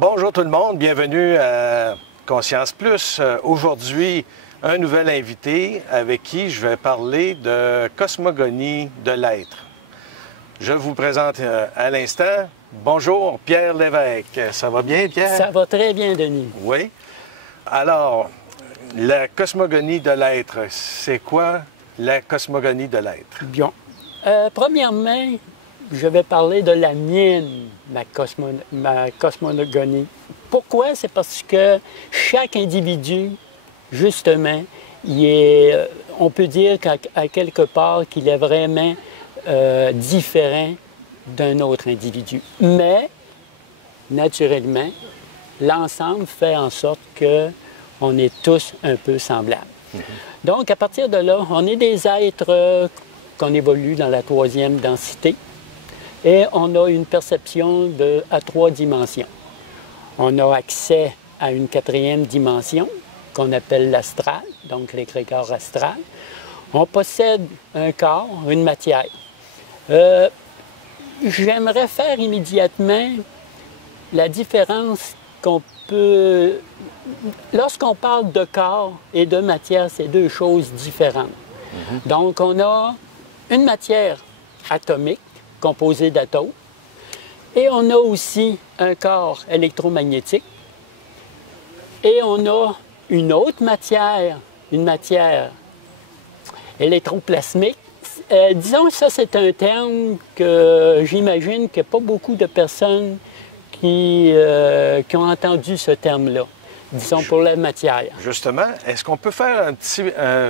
Bonjour tout le monde, bienvenue à Conscience Plus. Aujourd'hui, un nouvel invité avec qui je vais parler de cosmogonie de l'être. Je vous présente à l'instant, bonjour Pierre Lévesque. Ça va bien Pierre? Ça va très bien Denis. Oui. Alors, la cosmogonie de l'être, c'est quoi la cosmogonie de l'être? Bien. Premièrement, je vais parler de la mienne, ma cosmogonie. Pourquoi? C'est parce que chaque individu, justement, on peut dire qu'à quelque part qu'il est vraiment différent d'un autre individu. Mais, naturellement, l'ensemble fait en sorte qu'on est tous un peu semblables. Donc, à partir de là, on est des êtres qu'on évolue dans la troisième densité. Et on a une perception à 3 dimensions. On a accès à une 4e dimension qu'on appelle l'astral, donc l'égrégore astral. On possède un corps, une matière. J'aimerais faire immédiatement la différence qu'on peut... Lorsqu'on parle de corps et de matière, c'est deux choses différentes. Donc, on a une matière atomique, composé d'atomes. Et on a aussi un corps électromagnétique. Et on a une autre matière, une matière électroplasmique. Disons que ça, c'est un terme que j'imagine qu'il n'y a pas beaucoup de personnes qui ont entendu ce terme-là, disons pour la matière. Justement, est-ce qu'on peut faire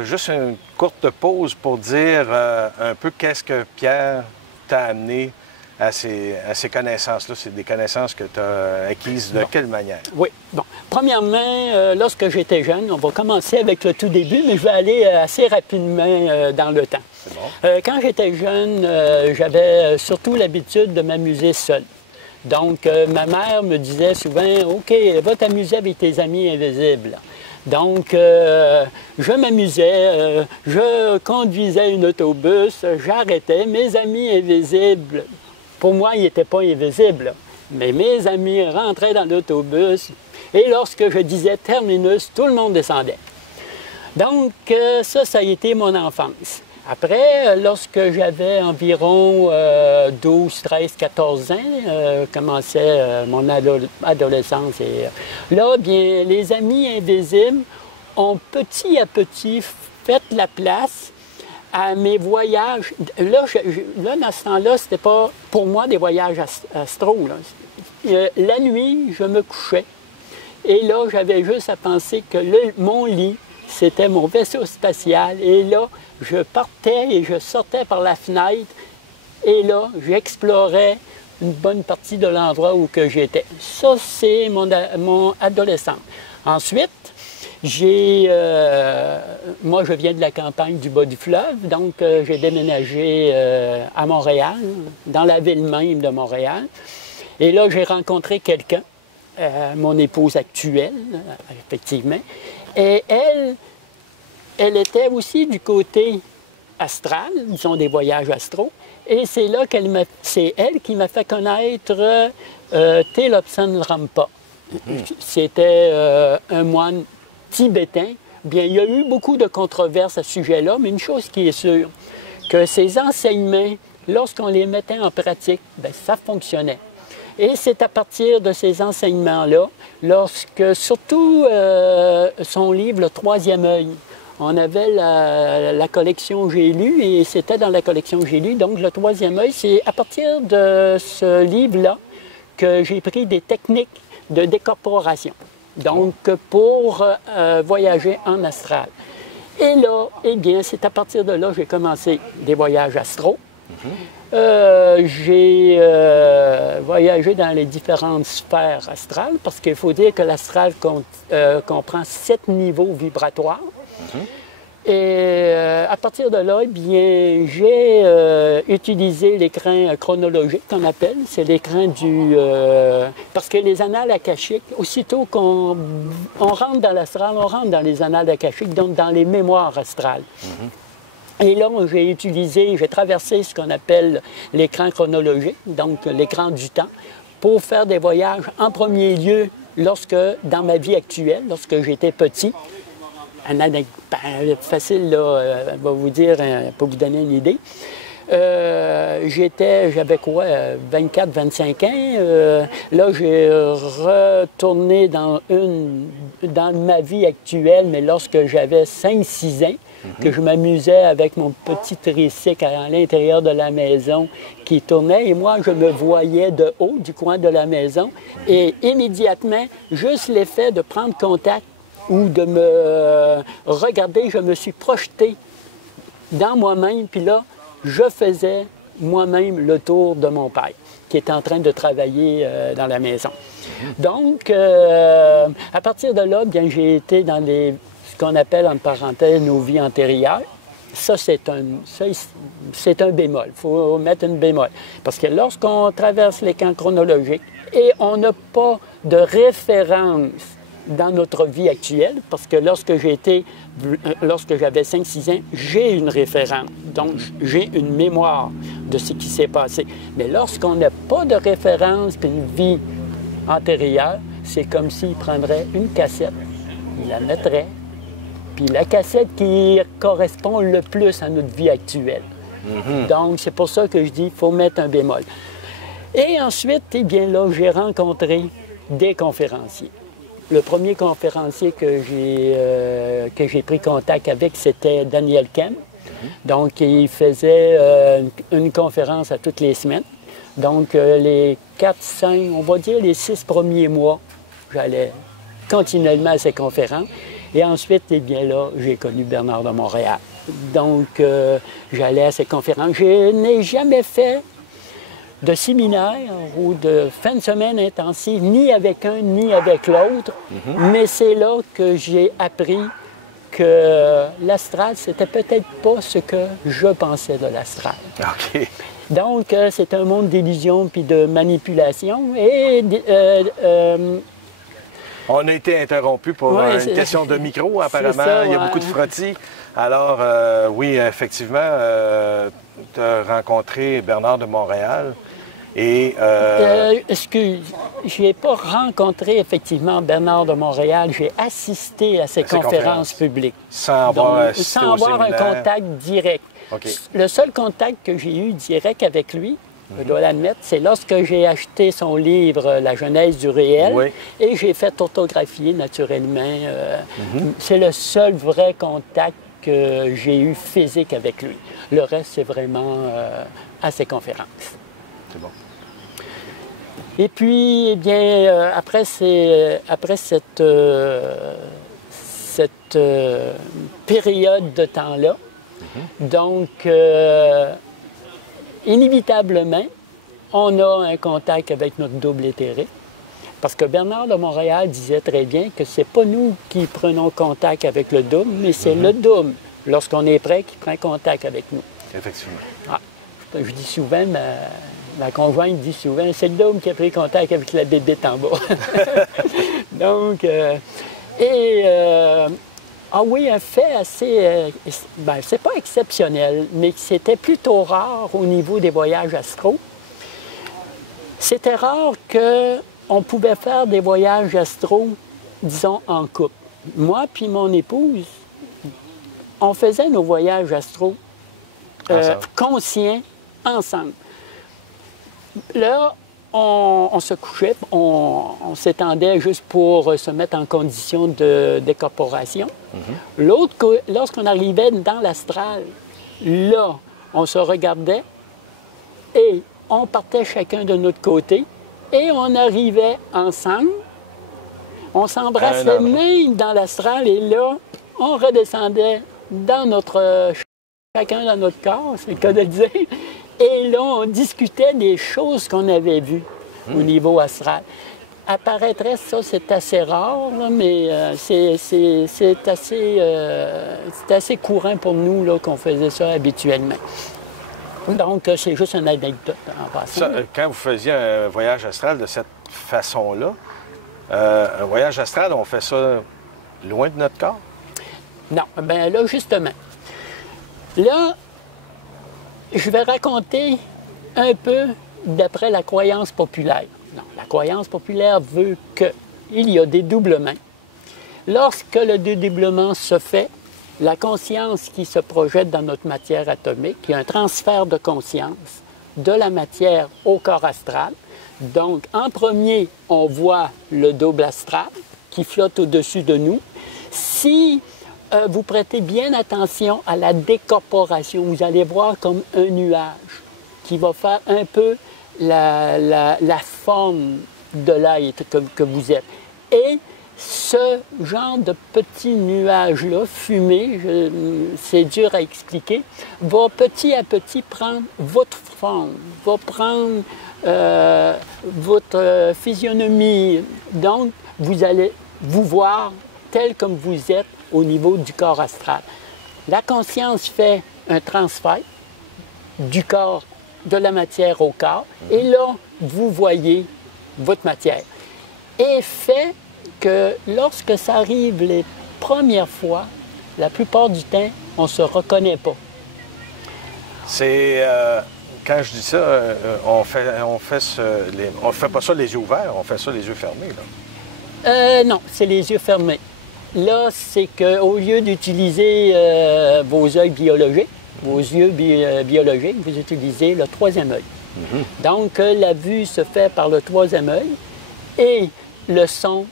juste une courte pause pour dire un peu qu'est-ce que Pierre t'a amené à ces connaissances-là? C'est des connaissances que tu as acquises de quelle manière? Oui. Bon. Premièrement, lorsque j'étais jeune, on va commencer avec le tout début, mais je vais aller assez rapidement dans le temps. C'est bon. Quand j'étais jeune, j'avais surtout l'habitude de m'amuser seul. Donc, ma mère me disait souvent, « OK, va t'amuser avec tes amis invisibles. » Donc, je m'amusais, je conduisais un autobus, j'arrêtais. Mes amis invisibles, pour moi, ils n'étaient pas invisibles, mais mes amis rentraient dans l'autobus et lorsque je disais « terminus », tout le monde descendait. Donc, ça a été mon enfance. Après, lorsque j'avais environ 12, 13, 14 ans, commençait mon adolescence. Et là, bien, les amis invisibles ont petit à petit fait la place à mes voyages. Là, dans ce temps-là, c'était pas pour moi des voyages astro. La nuit, je me couchais. Et là, j'avais juste à penser que mon lit, c'était mon vaisseau spatial. Et là, je partais et je sortais par la fenêtre. Et là, j'explorais une bonne partie de l'endroit où j'étais. Ça, c'est mon adolescence. Ensuite, moi, je viens de la campagne du bas du fleuve. Donc, j'ai déménagé à Montréal, dans la ville même de Montréal. Et là, j'ai rencontré quelqu'un, mon épouse actuelle, effectivement. Et elle était aussi du côté astral, disons des voyages astraux. Et c'est là c'est elle qui m'a fait connaître Télopsen Rampa. C'était un moine tibétain. Bien, il y a eu beaucoup de controverses à ce sujet-là, mais une chose qui est sûre, que ces enseignements, lorsqu'on les mettait en pratique, bien, ça fonctionnait. Et c'est à partir de ces enseignements-là, lorsque, surtout son livre « Le troisième œil », on avait la collection J'ai lu et c'était dans la collection J'ai lu. Donc, le troisième œil, c'est à partir de ce livre-là que j'ai pris des techniques de décorporation. Donc, pour voyager en astral. Et là, eh bien, c'est à partir de là que j'ai commencé des voyages astraux. J'ai voyagé dans les différentes sphères astrales parce qu'il faut dire que l'astral comprend 7 niveaux vibratoires. Et à partir de là, eh bien, j'ai utilisé l'écran chronologique qu'on appelle. C'est l'écran du... parce que les annales akashiques, aussitôt qu'on rentre dans l'astral, on rentre dans les annales akashiques, donc dans les mémoires astrales. Et là, j'ai traversé ce qu'on appelle l'écran chronologique, donc l'écran du temps, pour faire des voyages, en premier lieu, dans ma vie actuelle, lorsque j'étais petit. Un anecdote facile, là, va vous dire, pour vous donner une idée. J'avais quoi, 24, 25 ans. Là, j'ai retourné dans ma vie actuelle, mais lorsque j'avais 5-6 ans, que je m'amusais avec mon petit tricycle à l'intérieur de la maison qui tournait. Et moi, je me voyais de haut, du coin de la maison. Et immédiatement, juste l'effet de prendre contact ou de me regarder, je me suis projeté dans moi-même. Puis là, je faisais moi-même le tour de mon père, qui était en train de travailler dans la maison. Donc, à partir de là, bien, j'ai été dans ce qu'on appelle, entre parenthèses, nos vies antérieures. Ça, c'est un bémol. Il faut mettre une bémol. Parce que lorsqu'on traverse les camps chronologiques et on n'a pas de référence dans notre vie actuelle, parce que lorsque j'avais 5-6 ans, j'ai une référence, donc j'ai une mémoire de ce qui s'est passé. Mais lorsqu'on n'a pas de référence puis une vie antérieure, c'est comme s'il prendrait une cassette, il la mettrait, puis la cassette qui correspond le plus à notre vie actuelle. Donc, c'est pour ça que je dis qu'il faut mettre un bémol. Et ensuite, eh bien là, j'ai rencontré des conférenciers. Le premier conférencier que j'ai pris contact avec, c'était Daniel Kem. Donc, il faisait une conférence à toutes les semaines. Donc, les 4, 5, on va dire les 6 premiers mois, j'allais continuellement à ces conférences. Et ensuite, eh bien là, j'ai connu Bernard de Montréal. Donc, j'allais à ces conférences. Je n'ai jamais fait de séminaire ou de fin de semaine intensive, ni avec un, ni avec l'autre. Mais c'est là que j'ai appris que l'astral, c'était peut-être pas ce que je pensais de l'astral. OK. Donc, c'est un monde d'illusion puis de manipulation. Et on a été interrompu pour une question de micro, apparemment. Ça, il y a beaucoup de frottis. Alors, oui, effectivement, tu as rencontré Bernard de Montréal. Et excuse, je n'ai pas rencontré effectivement Bernard de Montréal. J'ai assisté à ses conférences publiques. Sans avoir un contact direct. Okay. Le seul contact que j'ai eu direct avec lui, je dois l'admettre, c'est lorsque j'ai acheté son livre « La Genèse du réel » et j'ai fait orthographier naturellement. C'est le seul vrai contact que j'ai eu physique avec lui. Le reste, c'est vraiment à ses conférences. C'est bon. Et puis, eh bien, après cette période de temps-là, donc, inévitablement, on a un contact avec notre double éthérique. Parce que Bernard de Montréal disait très bien que c'est pas nous qui prenons contact avec le double, mais c'est le double, lorsqu'on est prêt, qui prend contact avec nous. Effectivement. Ah, je dis souvent, ma conjointe dit souvent, c'est le double qui a pris contact avec la bébête en bas. Donc, ah oui, un fait assez, c'est pas exceptionnel, mais c'était plutôt rare au niveau des voyages astro. C'était rare qu'on pouvait faire des voyages astro, disons, en couple. Moi puis mon épouse, on faisait nos voyages astro conscients ensemble. Là, on se couchait, on s'étendait juste pour se mettre en condition de décorporation. Lorsqu'on arrivait dans l'astral, là, on se regardait et on partait chacun de notre côté et on arrivait ensemble. On s'embrassait même dans l'astral et là, on redescendait dans chacun dans notre corps, c'est le cas de le dire. Et là, on discutait des choses qu'on avait vues au niveau astral. Apparaîtrait, ça, c'est assez rare, là, mais c'est assez courant pour nous là, qu'on faisait ça habituellement. Donc, c'est juste une anecdote en passant. Ça, quand vous faisiez un voyage astral de cette façon-là, un voyage astral, on fait ça loin de notre corps? Non, bien là, justement. Là, je vais raconter un peu d'après la croyance populaire. Non, la croyance populaire veut qu'il y a des doublements. Lorsque le dédoublement se fait, la conscience qui se projette dans notre matière atomique, il y a un transfert de conscience de la matière au corps astral. Donc, en premier, on voit le double astral qui flotte au-dessus de nous. Si vous prêtez bien attention à la décorporation, vous allez voir comme un nuage qui va faire un peu la forme de l'être que vous êtes. Et ce genre de petit nuage-là, fumé, c'est dur à expliquer, va petit à petit prendre votre forme, va prendre votre physionomie. Donc, vous allez vous voir tel comme vous êtes au niveau du corps astral. La conscience fait un transfert du corps, de la matière au corps, et là, vous voyez votre matière. Et fait que lorsque ça arrive les premières fois, la plupart du temps, on ne se reconnaît pas. C'est... quand je dis ça, on fait pas ça les yeux ouverts, on fait ça les yeux fermés, là. Non, c'est les yeux fermés. Là, c'est qu'au lieu d'utiliser vos yeux biologiques, biologiques, vous utilisez le troisième œil. Donc, la vue se fait par le troisième œil et le son,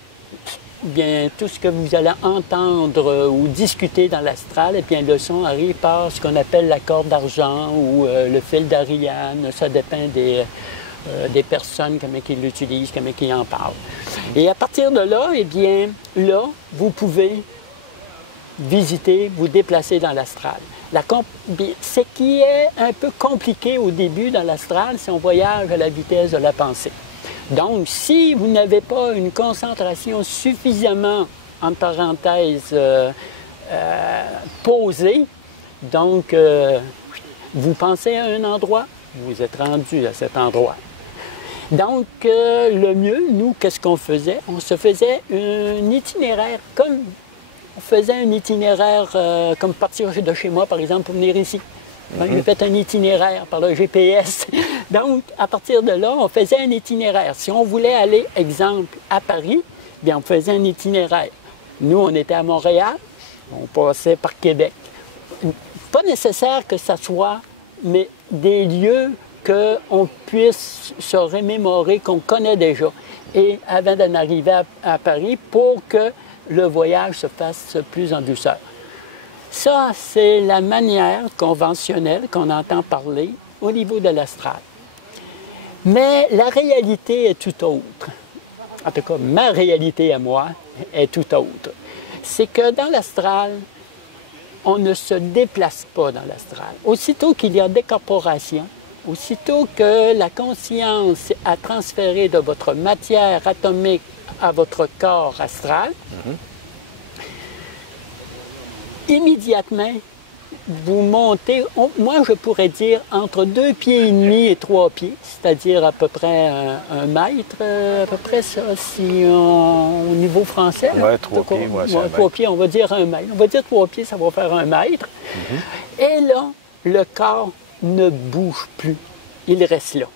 bien, tout ce que vous allez entendre ou discuter dans l'astral, et bien, le son arrive par ce qu'on appelle la corde d'argent ou le fil d'Ariane. Ça dépend des personnes, comment ils l'utilisent, comment ils en parlent. Et à partir de là, eh bien, là, vous pouvez visiter, vous déplacer dans l'astral. Ce qui est un peu compliqué au début dans l'astral, c'est qu'on voyage à la vitesse de la pensée. Donc, si vous n'avez pas une concentration suffisamment, en parenthèse, posée, donc vous pensez à un endroit, vous êtes rendu à cet endroit. Donc, le mieux, nous, qu'est-ce qu'on faisait? On se faisait un itinéraire comme... On faisait un itinéraire comme partir de chez moi, par exemple, pour venir ici. J'ai fait un itinéraire par le GPS. Donc, à partir de là, on faisait un itinéraire. Si on voulait aller, exemple, à Paris, bien, on faisait un itinéraire. Nous, on était à Montréal, on passait par Québec. Pas nécessaire que ça soit, mais des lieux qu'on puisse se remémorer, qu'on connaît déjà. Et avant d'en arriver à Paris, pour que le voyage se fasse plus en douceur. Ça, c'est la manière conventionnelle qu'on entend parler au niveau de l'astral. Mais la réalité est tout autre. En tout cas, ma réalité à moi est tout autre. C'est que dans l'astral, on ne se déplace pas dans l'astral. Aussitôt qu'il y a décorporation, aussitôt que la conscience a transféré de votre matière atomique à votre corps astral, immédiatement, vous montez, moi je pourrais dire entre 2,5 pieds et 3 pieds, c'est-à-dire à peu près un mètre, à peu près ça, si au niveau français. Oui, 3 pieds, moi, c'est 3 pieds, on va dire 1 mètre. On va dire 3 pieds, ça va faire 1 mètre. Et là, le corps ne bouge plus, il reste là.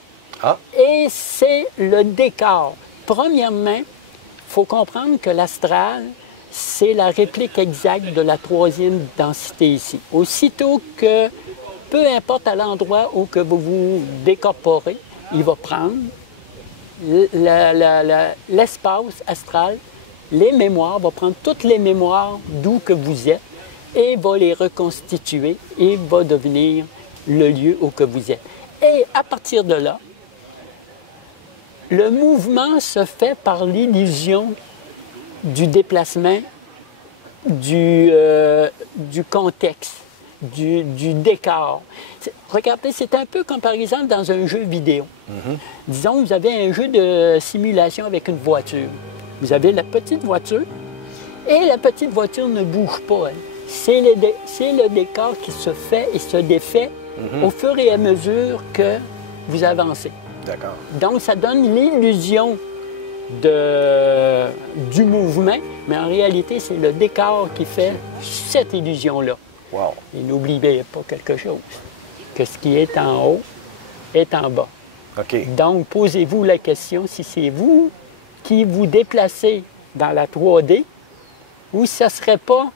Ah. Et c'est le décor. Premièrement, il faut comprendre que l'astral, c'est la réplique exacte de la troisième densité ici. Aussitôt que, peu importe à l'endroit où que vous vous décorporez, il va prendre l'espace astral, les mémoires, va prendre toutes les mémoires d'où que vous êtes et va les reconstituer et va devenir le lieu où que vous êtes. Et à partir de là, le mouvement se fait par l'illusion du déplacement, du contexte, du décor. Regardez, c'est un peu comme par exemple dans un jeu vidéo. Disons que vous avez un jeu de simulation avec une voiture. Vous avez la petite voiture et la petite voiture ne bouge pas. C'est le décor qui se fait et se défait au fur et à mesure que vous avancez. D'accord. Donc, ça donne l'illusion du mouvement, mais en réalité, c'est le décor qui fait cette illusion-là. Wow. Et n'oubliez pas quelque chose, que ce qui est en haut est en bas. OK. Donc, posez-vous la question si c'est vous qui vous déplacez dans la 3D ou ce ne serait pas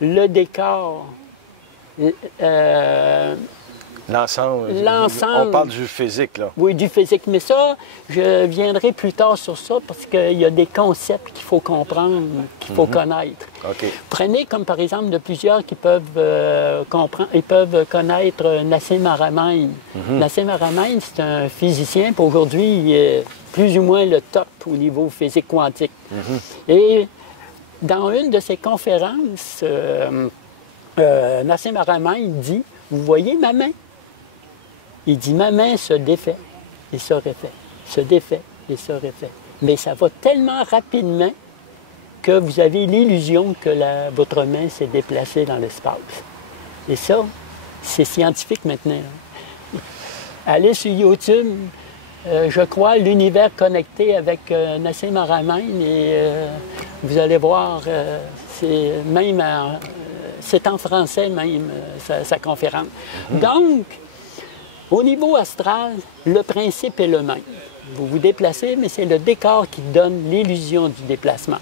le décor. L'ensemble. L'ensemble. On parle du physique, là. Oui, du physique. Mais ça, je viendrai plus tard sur ça parce qu'il y a des concepts qu'il faut comprendre, qu'il faut connaître. OK. Prenez comme par exemple de plusieurs qui peuvent comprendre, ils peuvent connaître Nassim Haramein. Nassim Haramein, c'est un physicien, puis aujourd'hui, il est plus ou moins le top au niveau physique quantique. Et dans une de ses conférences, Nassim Haramein dit, vous voyez ma main? Il dit, ma main se défait et se refait, se défait et se refait. Mais ça va tellement rapidement que vous avez l'illusion que votre main s'est déplacée dans l'espace. Et ça, c'est scientifique maintenant. Allez sur YouTube, je crois, l'univers connecté avec Nassim Haramein et vous allez voir, c'est en français même, sa conférence. Donc, au niveau astral, le principe est le même. Vous vous déplacez, mais c'est le décor qui donne l'illusion du déplacement.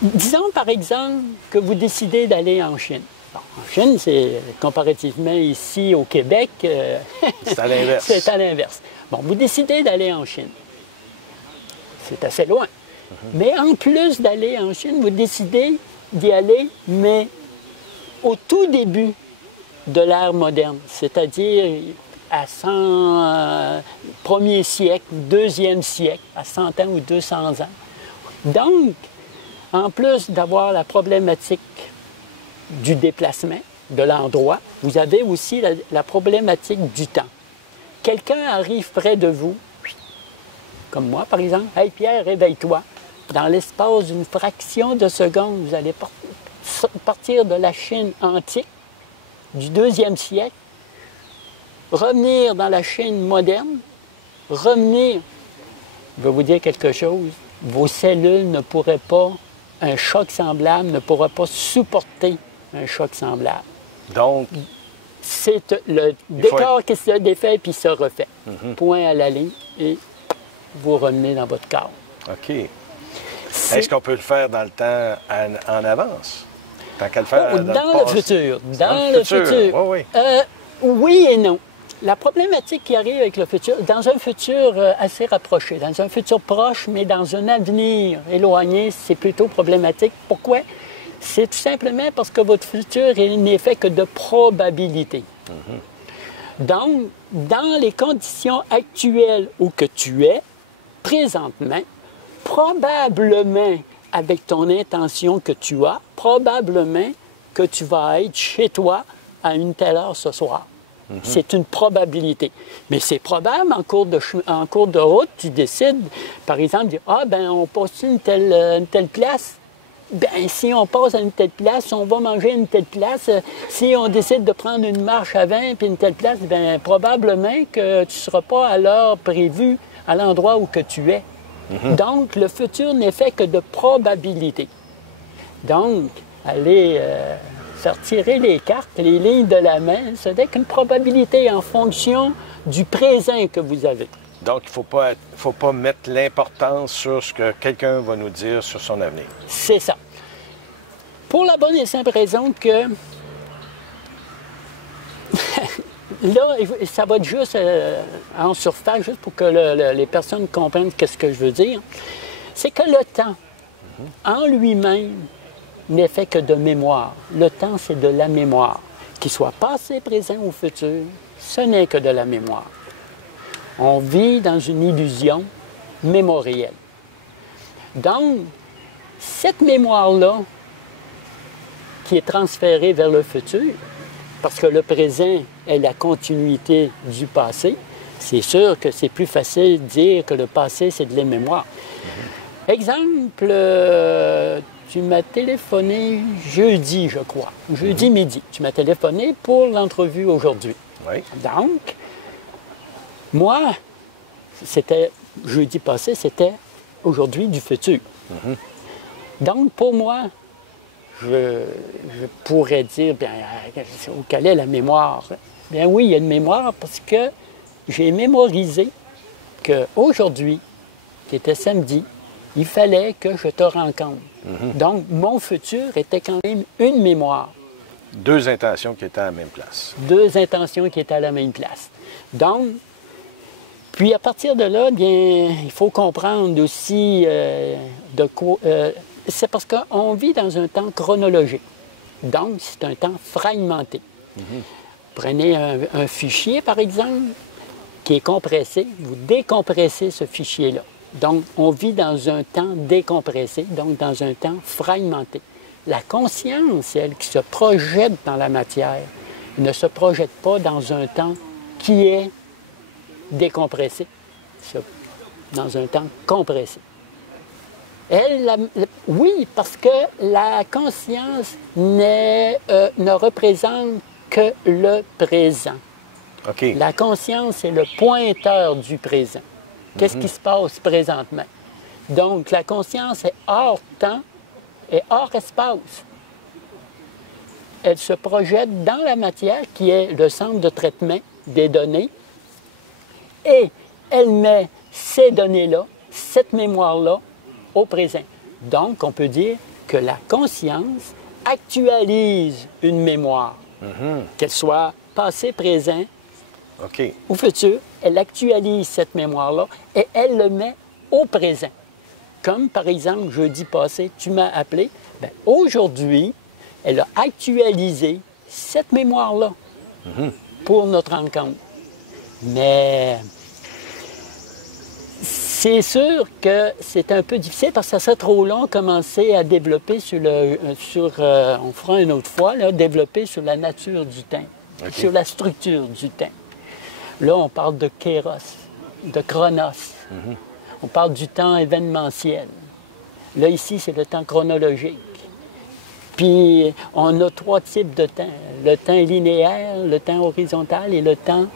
Disons par exemple que vous décidez d'aller en Chine. Bon, en Chine, c'est comparativement ici au Québec, c'est à l'inverse. C'est à l'inverse. Bon, vous décidez d'aller en Chine. C'est assez loin. Mais en plus d'aller en Chine, vous décidez d'y aller, mais au tout début de l'ère moderne, c'est-à-dire à 1er siècle, 2e siècle, à 100 ans ou 200 ans. Donc, en plus d'avoir la problématique du déplacement, de l'endroit, vous avez aussi la problématique du temps. Quelqu'un arrive près de vous, comme moi par exemple, « Hey Pierre, réveille-toi ». Dans l'espace d'une fraction de seconde, vous allez partir de la Chine antique, du 2e siècle, revenir dans la Chine moderne, revenir, je vais vous dire quelque chose, vos cellules ne pourraient pas, un choc semblable ne pourra pas supporter un choc semblable. Donc, c'est le décor qui se défait puis se refait. Point à la ligne et vous revenez dans votre corps. OK. Est-ce qu'on peut le faire dans le temps en avance? Tant qu'à le faire dans le futur. Dans le futur. Oui, oui. Oui et non. La problématique qui arrive avec le futur, dans un futur assez rapproché, dans un futur proche, mais dans un avenir éloigné, c'est plutôt problématique. Pourquoi? C'est tout simplement parce que votre futur n'est fait que de probabilités. Donc, dans les conditions actuelles où que tu es, présentement, probablement, avec ton intention que tu as, probablement que tu vas être chez toi à une telle heure ce soir. C'est une probabilité. Mais c'est probable, en cours de route, tu décides, par exemple, de dire, ah, ben on passe une telle place. Ben si on passe à une telle place, on va manger à une telle place. Si on décide de prendre une marche avant puis une telle place, ben probablement que tu ne seras pas à l'heure prévue à l'endroit où que tu es. Donc, le futur n'est fait que de probabilités. Donc, allez faire tirer les cartes, les lignes de la main, ce n'est qu'une probabilité en fonction du présent que vous avez. Donc, il ne faut pas mettre l'importance sur ce que quelqu'un va nous dire sur son avenir. C'est ça. Pour la bonne et simple raison que là, ça va être juste en surface, juste pour que les personnes comprennent ce que je veux dire. C'est que le temps, en lui-même, n'est fait que de mémoire. Le temps, c'est de la mémoire. Qu'il soit passé, présent ou futur, ce n'est que de la mémoire. On vit dans une illusion mémorielle. Donc, cette mémoire-là, qui est transférée vers le futur, parce que le présent est la continuité du passé, c'est sûr que c'est plus facile de dire que le passé, c'est de la mémoire. Exemple, tu m'as téléphoné jeudi, je crois, jeudi midi. Tu m'as téléphoné pour l'entrevue aujourd'hui. Oui. Donc, moi, c'était jeudi passé, c'était aujourd'hui du futur. Donc, pour moi, je pourrais dire, bien, quelle est la mémoire? Bien oui, il y a une mémoire parce que j'ai mémorisé qu'aujourd'hui, qui était samedi, il fallait que je te rencontre. Donc, mon futur était quand même une mémoire. Deux intentions qui étaient à la même place. Deux intentions qui étaient à la même place. Donc, puis à partir de là, bien, il faut comprendre aussi de quoi... c'est parce qu'on vit dans un temps chronologique. Donc, c'est un temps fragmenté. Prenez un fichier, par exemple, qui est compressé. Vous décompressez ce fichier-là. Donc, on vit dans un temps décompressé, donc dans un temps fragmenté. La conscience, c'est elle qui se projette dans la matière, ne se projette pas dans un temps qui est décompressé, dans un temps compressé. Oui, parce que la conscience ne représente que le présent. OK. La conscience est le pointeur du présent. Qu'est-ce qui se passe présentement? Donc, la conscience est hors temps et hors espace. Elle se projette dans la matière qui est le centre de traitement des données et elle met ces données-là, cette mémoire-là, au présent. Donc, on peut dire que la conscience actualise une mémoire, qu'elle soit passé, présent OK. ou futur, elle actualise cette mémoire-là et elle le met au présent. Comme par exemple, jeudi passé, tu m'as appelé. Bien, aujourd'hui, elle a actualisé cette mémoire-là pour notre rencontre. Mais c'est sûr que c'est un peu difficile parce que ça serait trop long de commencer à développer on fera une autre fois, là, développer sur la nature du temps, sur la structure du temps. Là, on parle de kéros, de chronos. On parle du temps événementiel. Là, ici, c'est le temps chronologique. Puis, on a trois types de temps. Le temps linéaire, le temps horizontal et le temps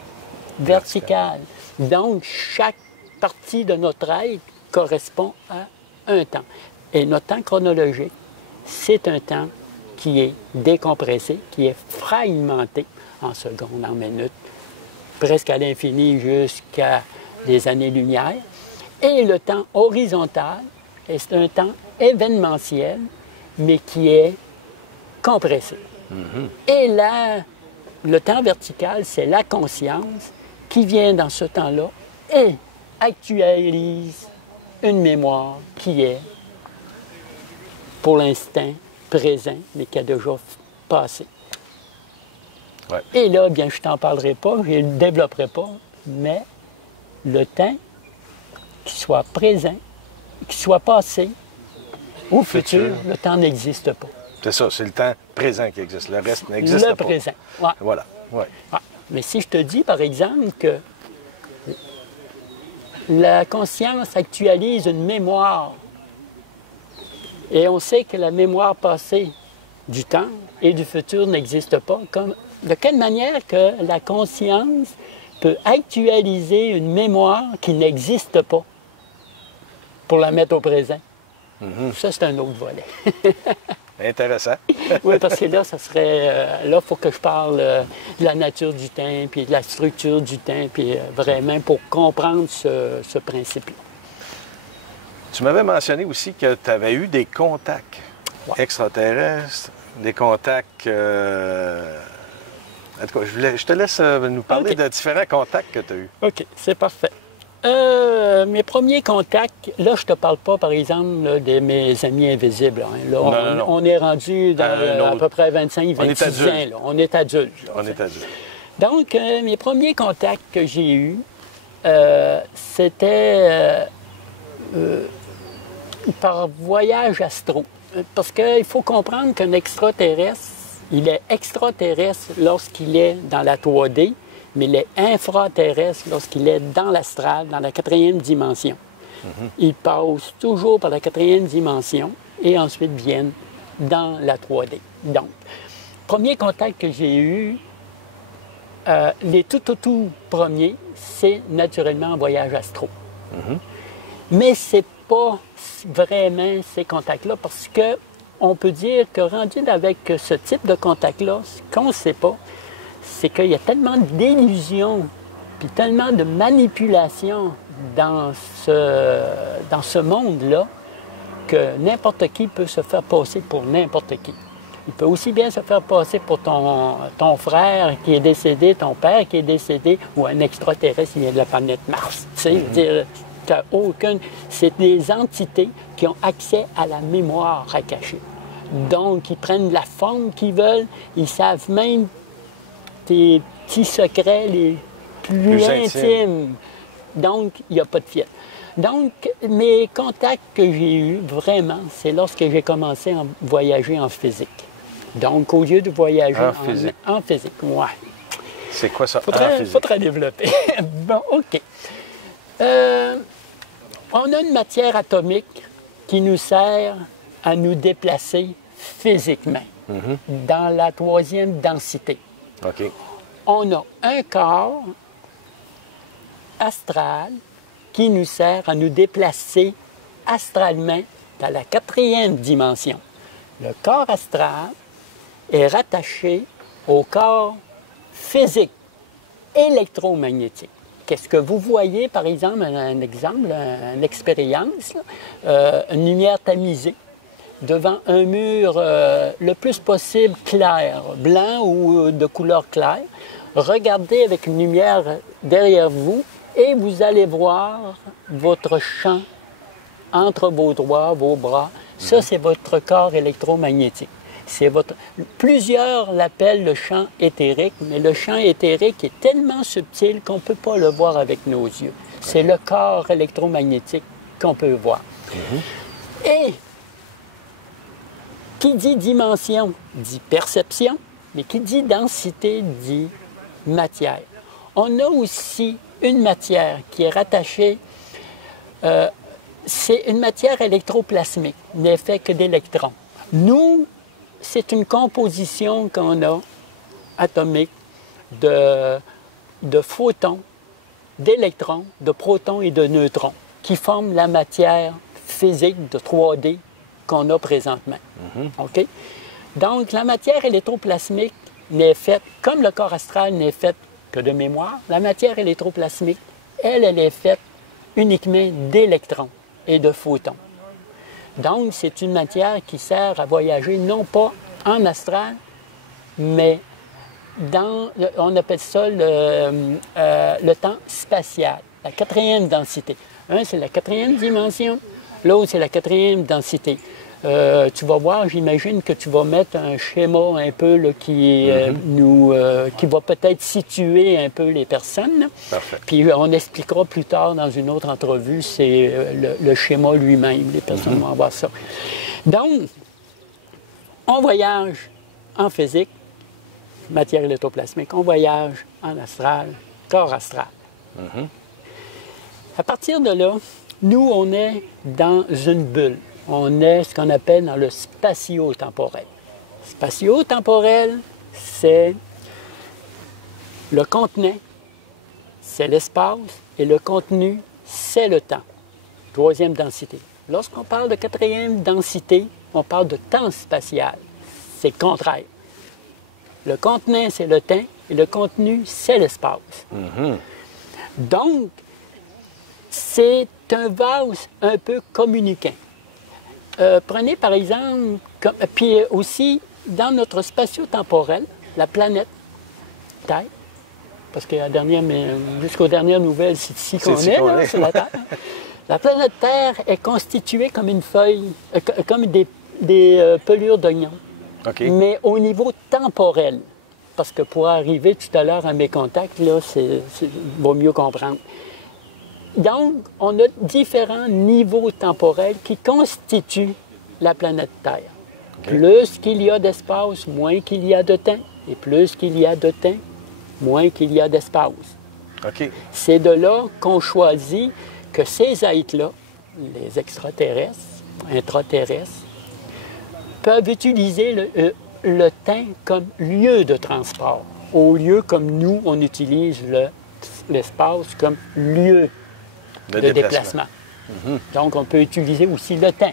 vertical. Donc, chaque partie de notre être correspond à un temps. Et notre temps chronologique, c'est un temps qui est décompressé, qui est fragmenté en secondes, en minutes, presque à l'infini jusqu'à des années-lumière. Et le temps horizontal, c'est un temps événementiel, mais qui est compressé. Et là, le temps vertical, c'est la conscience qui vient dans ce temps-là et actualise une mémoire qui est, pour l'instant, présent, mais qui a déjà passé. Ouais. Et là, bien, je ne t'en parlerai pas, je ne le développerai pas, mais le temps, qu'il soit présent, qu'il soit passé ou futur, le temps n'existe pas. C'est ça, c'est le temps présent qui existe. Le reste n'existe pas. Le présent, ouais. Voilà, ouais. Ouais. Mais si je te dis, par exemple, que la conscience actualise une mémoire, et on sait que la mémoire passée du temps et du futur n'existe pas, de quelle manière que la conscience peut actualiser une mémoire qui n'existe pas pour la mettre au présent? Ça, c'est un autre volet. Intéressant. Oui, parce que là, ça serait... là, il faut que je parle de la nature du temps, puis de la structure du temps, puis vraiment pour comprendre ce principe-là. Tu m'avais mentionné aussi que tu avais eu des contacts extraterrestres, des contacts... En tout cas, je te laisse nous parler de différents contacts que tu as eus. OK, c'est parfait. Mes premiers contacts, là, je ne te parle pas, par exemple, là, de mes amis invisibles. Hein. Là, non. On est rendu dans à peu près 25-26 ans. Là. On est adulte. On est adulte. Donc, mes premiers contacts que j'ai eus, c'était par voyage astro. Parce qu'il faut comprendre qu'un extraterrestre, il est extraterrestre lorsqu'il est dans la 3D, mais il est infraterrestre lorsqu'il est dans l'astral, dans la 4e dimension. Il passe toujours par la 4e dimension et ensuite viennent dans la 3D. Donc, premier contact que j'ai eu, les tout premiers, c'est naturellement un voyage astro. Mais c'est pas vraiment ces contacts-là parce que on peut dire que rendu avec ce type de contact-là, ce qu'on ne sait pas, c'est qu'il y a tellement d'illusions puis tellement de manipulation dans ce monde-là que n'importe qui peut se faire passer pour n'importe qui. Il peut aussi bien se faire passer pour ton frère qui est décédé, ton père qui est décédé, ou un extraterrestre qui vient de la planète Mars. Tu sais, dire, t'as aucune... C'est des entités qui ont accès à la mémoire à cacher. Donc, ils prennent la forme qu'ils veulent, ils savent même tes petits secrets les plus intimes. Donc, il n'y a pas de fiette. Donc, mes contacts que j'ai eus, vraiment, c'est lorsque j'ai commencé à voyager en physique. Donc, au lieu de voyager en physique, ouais. C'est quoi ça, faudrait développer. Bon, OK. On a une matière atomique qui nous sert à nous déplacer physiquement dans la 3e densité. OK. On a un corps astral qui nous sert à nous déplacer astralement dans la 4e dimension. Le corps astral est rattaché au corps physique, électromagnétique. Qu'est-ce que vous voyez, par exemple, une expérience, une lumière tamisée devant un mur le plus possible clair, blanc ou de couleur claire. Regardez avec une lumière derrière vous et vous allez voir votre champ entre vos doigts, vos bras. Ça, c'est votre corps électromagnétique. Plusieurs l'appellent le champ éthérique, mais le champ éthérique est tellement subtil qu'on ne peut pas le voir avec nos yeux. C'est le corps électromagnétique qu'on peut voir. Et qui dit dimension dit perception, mais qui dit densité dit matière. On a aussi une matière qui est rattachée, c'est une matière électroplasmique, n'est fait que d'électrons. Nous, c'est une composition qu'on a atomique de photons, d'électrons, de protons et de neutrons qui forment la matière physique de 3D qu'on a présentement. OK? Donc, la matière électroplasmique n'est faite, comme le corps astral n'est fait que de mémoire, la matière électroplasmique, elle est faite uniquement d'électrons et de photons. Donc, c'est une matière qui sert à voyager non pas en astral, mais dans, on appelle ça le temps spatial, la 4e densité. Un, c'est la 4e dimension, l'autre, c'est la 4e densité. Tu vas voir, j'imagine que tu vas mettre un schéma un peu là, qui va peut-être situer un peu les personnes. Parfait. Puis on expliquera plus tard dans une autre entrevue, c'est le schéma lui-même. Les personnes vont voir ça. Donc, on voyage en physique, matière électroplasmique, on voyage en astral, corps astral. À partir de là, nous, on est dans une bulle. On est ce qu'on appelle dans le spatio-temporel. Spatio-temporel, c'est le contenant, c'est l'espace, et le contenu, c'est le temps. 3e densité. Lorsqu'on parle de 4e densité, on parle de temps spatial. C'est le contraire. Le contenant, c'est le temps, et le contenu, c'est l'espace. Donc, c'est un vase un peu communicant. Prenez par exemple, puis aussi dans notre spatio-temporel, la planète Terre, parce que jusqu'aux dernières nouvelles, c'est ici qu'on est, c'est la Terre. La planète Terre est constituée comme une feuille, comme des pelures d'oignon, mais au niveau temporel. Parce que pour arriver tout à l'heure à mes contacts, là, vaut mieux comprendre. Donc, on a différents niveaux temporels qui constituent la planète Terre. Plus qu'il y a d'espace, moins qu'il y a de temps. Et plus qu'il y a de temps, moins qu'il y a d'espace. C'est de là qu'on choisit que ces êtres-là, les extraterrestres, intraterrestres, peuvent utiliser le temps comme lieu de transport, au lieu comme nous, on utilise l'espace comme lieu de déplacement. Donc, on peut utiliser aussi le temps.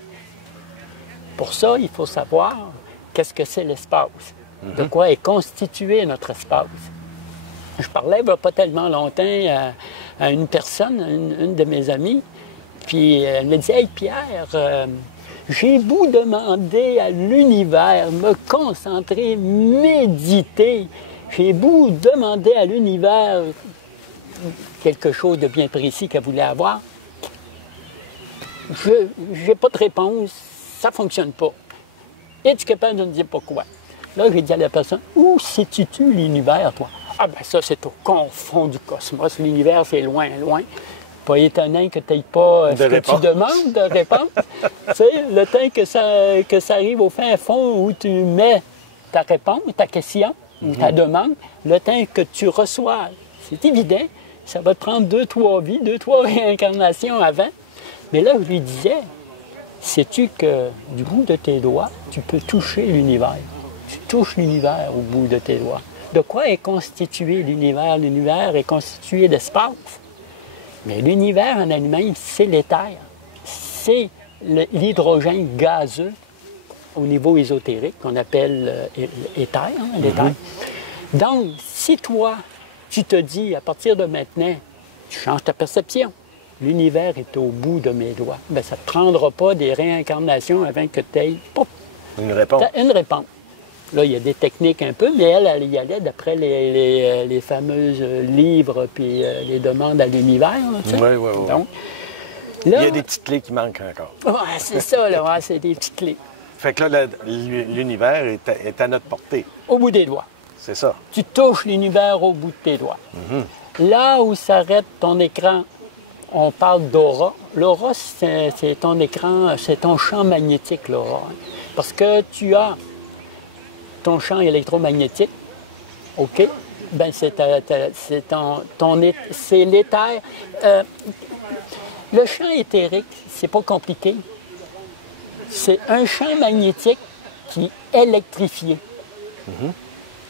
Pour ça, il faut savoir qu'est-ce que c'est l'espace, de quoi est constitué notre espace. Je parlais il n'y a pas tellement longtemps à une personne, une de mes amies, puis elle me dit « Hey Pierre, j'ai beau demander à l'univers, me concentrer, méditer, j'ai beau demander à l'univers quelque chose de bien précis qu'elle voulait avoir, je n'ai pas de réponse, ça ne fonctionne pas. Es-tu capable de me dire pourquoi? » Là, j'ai dit à la personne, « Où situes-tu l'univers, toi? » Ah ben ça, c'est au fond du cosmos. L'univers, c'est loin, loin. Pas étonnant que tu n'aies pas ce que tu demandes de réponse. Tu sais, le temps que ça arrive au fin fond où tu mets ta réponse, ta question ou ta demande, le temps que tu reçois, c'est évident, ça va te prendre 2-3 vies, 2-3 réincarnations avant. Mais là, je lui disais, sais-tu que du bout de tes doigts, tu peux toucher l'univers. Tu touches l'univers au bout de tes doigts. De quoi est constitué l'univers? L'univers est constitué d'espace. Mais l'univers en elle-même, c'est l'éther. C'est l'hydrogène gazeux au niveau ésotérique qu'on appelle éther, l'éther. Donc, si toi, tu te dis, à partir de maintenant, tu changes ta perception, l'univers est au bout de mes doigts, bien, ça ne te prendra pas des réincarnations avant que tu aies une réponse. Une réponse. Là, il y a des techniques un peu, mais elle y allait d'après les fameux livres puis les demandes à l'univers. Oui, oui, oui. Donc, là, il y a des petites clés qui manquent encore. Oui, c'est ça, là, ouais, c'est des petites clés. Fait que là, l'univers est à notre portée. Au bout des doigts. C'est ça. Tu touches l'univers au bout de tes doigts. Là où s'arrête ton écran, on parle d'aura. L'aura, c'est ton écran, c'est ton champ magnétique, l'aura. Parce que tu as ton champ électromagnétique, OK? Bien, c'est l'éther. Le champ éthérique, c'est pas compliqué. C'est un champ magnétique qui est électrifié.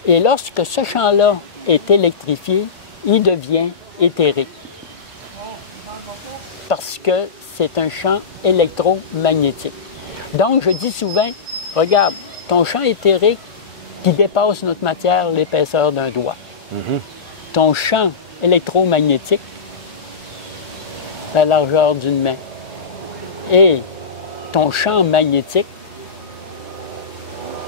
Et lorsque ce champ-là est électrifié, il devient éthérique. Parce que c'est un champ électromagnétique. Donc, je dis souvent, regarde, ton champ éthérique qui dépasse notre matière l'épaisseur d'un doigt. Ton champ électromagnétique, la largeur d'une main. Et ton champ magnétique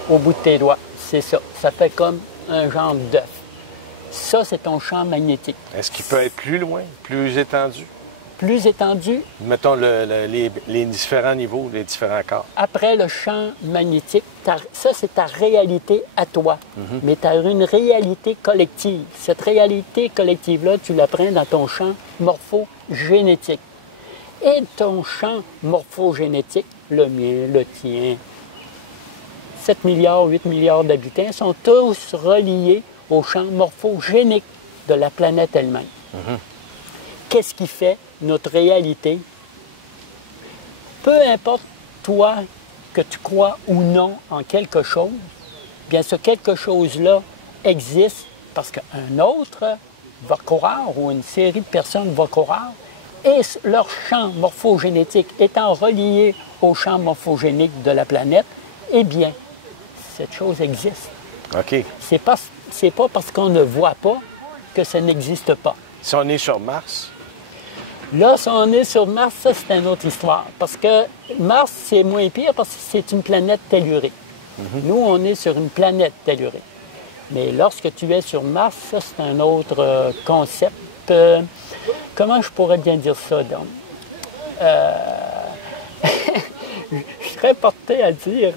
au bout de tes doigts. C'est ça. Ça fait comme un genre d'œuf. Ça, c'est ton champ magnétique. Est-ce qu'il peut être plus loin, plus étendu? Plus étendu. Mettons les différents niveaux, les différents corps. Après le champ magnétique, ça, c'est ta réalité à toi. Mais tu as une réalité collective. Cette réalité collective-là, tu la prends dans ton champ morphogénétique. Et ton champ morphogénétique, le mien, le tien, 7 milliards, 8 milliards d'habitants, sont tous reliés au champ morphogénique de la planète elle-même. Qu'est-ce qui fait notre réalité? Peu importe, toi, que tu crois ou non en quelque chose, bien ce quelque chose-là existe parce qu'un autre va croire ou une série de personnes va croire et leur champ morphogénétique étant relié au champ morphogénique de la planète, eh bien, cette chose existe. OK. C'est pas parce qu'on ne voit pas que ça n'existe pas. Si on est sur Mars? Là, si on est sur Mars, ça, c'est une autre histoire. Parce que Mars, c'est moins pire parce que c'est une planète tellurique. Nous, on est sur une planète tellurique. Mais lorsque tu es sur Mars, ça, c'est un autre concept. Comment je pourrais bien dire ça, donc? Je serais porté à dire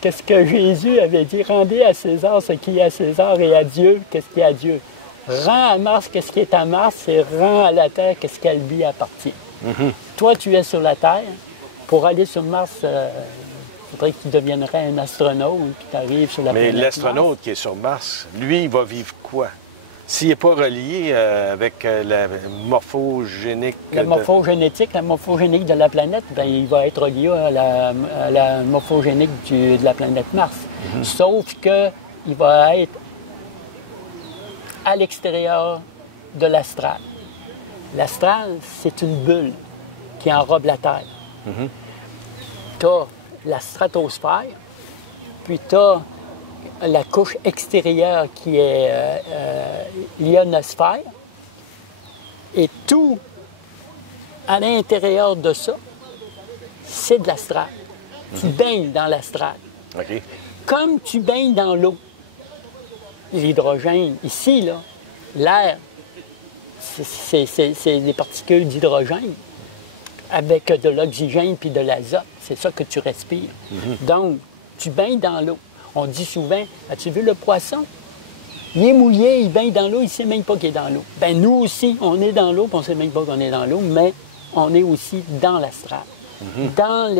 qu'est-ce que Jésus avait dit, rendez à César ce qui est à César et à Dieu qu'est-ce qui est à Dieu. Rends à Mars qu'est-ce qui est à Mars et rends à la Terre qu'est-ce qu'elle lui appartient. Toi, tu es sur la Terre. Pour aller sur Mars, il faudrait que tu deviennerais un astronaute et que tu arrives sur la planète Mars. Mais l'astronaute qui est sur Mars, lui, il va vivre quoi? S'il n'est pas relié avec la morphogénique... La morphogénétique de la planète, bien, il va être relié à la morphogénique de la planète Mars. Sauf qu'il va être à l'extérieur de l'astral. L'astral, c'est une bulle qui enrobe la Terre. Tu as la stratosphère, puis tu as la couche extérieure qui est l'ionosphère, et tout à l'intérieur de ça, c'est de l'astral. Tu baignes dans l'astral. OK. Comme tu baignes dans l'eau. L'hydrogène, ici, là, l'air, c'est des particules d'hydrogène avec de l'oxygène puis de l'azote. C'est ça que tu respires. Donc, tu baignes dans l'eau. On dit souvent, as-tu vu le poisson? Il est mouillé, il baigne dans l'eau, il ne sait même pas qu'il est dans l'eau. Bien, nous aussi, on est dans l'eau, puis on ne sait même pas qu'on est dans l'eau, mais on est aussi dans l'astral. Dans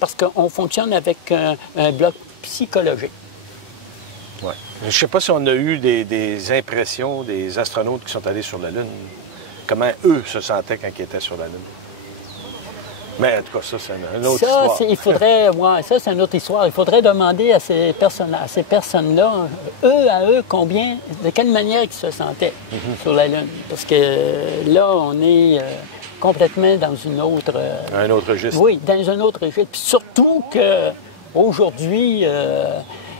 parce qu'on fonctionne avec un bloc psychologique. Ouais. Je ne sais pas si on a eu des impressions des astronautes qui sont allés sur la Lune. Comment eux se sentaient quand ils étaient sur la Lune. Mais en tout cas, ça, c'est une autre histoire. Il faudrait, ça, c'est une autre histoire. Il faudrait demander à ces personnes-là, de quelle manière ils se sentaient sur la Lune. Parce que là, on est complètement dans une autre... un autre registre. Oui, dans un autre registre. Puis surtout qu'aujourd'hui,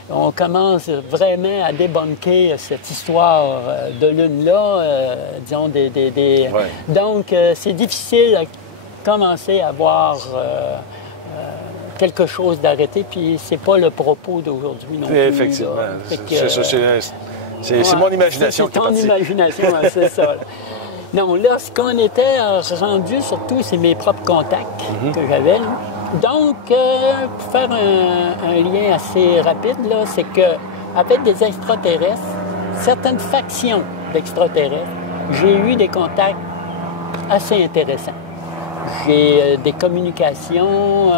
on commence vraiment à débunker cette histoire de Lune-là, disons, Ouais. Donc, c'est difficile à commencer à voir quelque chose d'arrêté, puis c'est pas le propos d'aujourd'hui non plus. Effectivement. C'est mon imagination qui est partie. C'est ton imagination, c'est ça. Là. Non, là, ce qu'on était rendu, surtout, c'est mes propres contacts que j'avais. Là. Donc, pour faire un lien assez rapide, là, c'est qu'avec des extraterrestres, certaines factions d'extraterrestres, j'ai eu des contacts assez intéressants. J'ai des communications,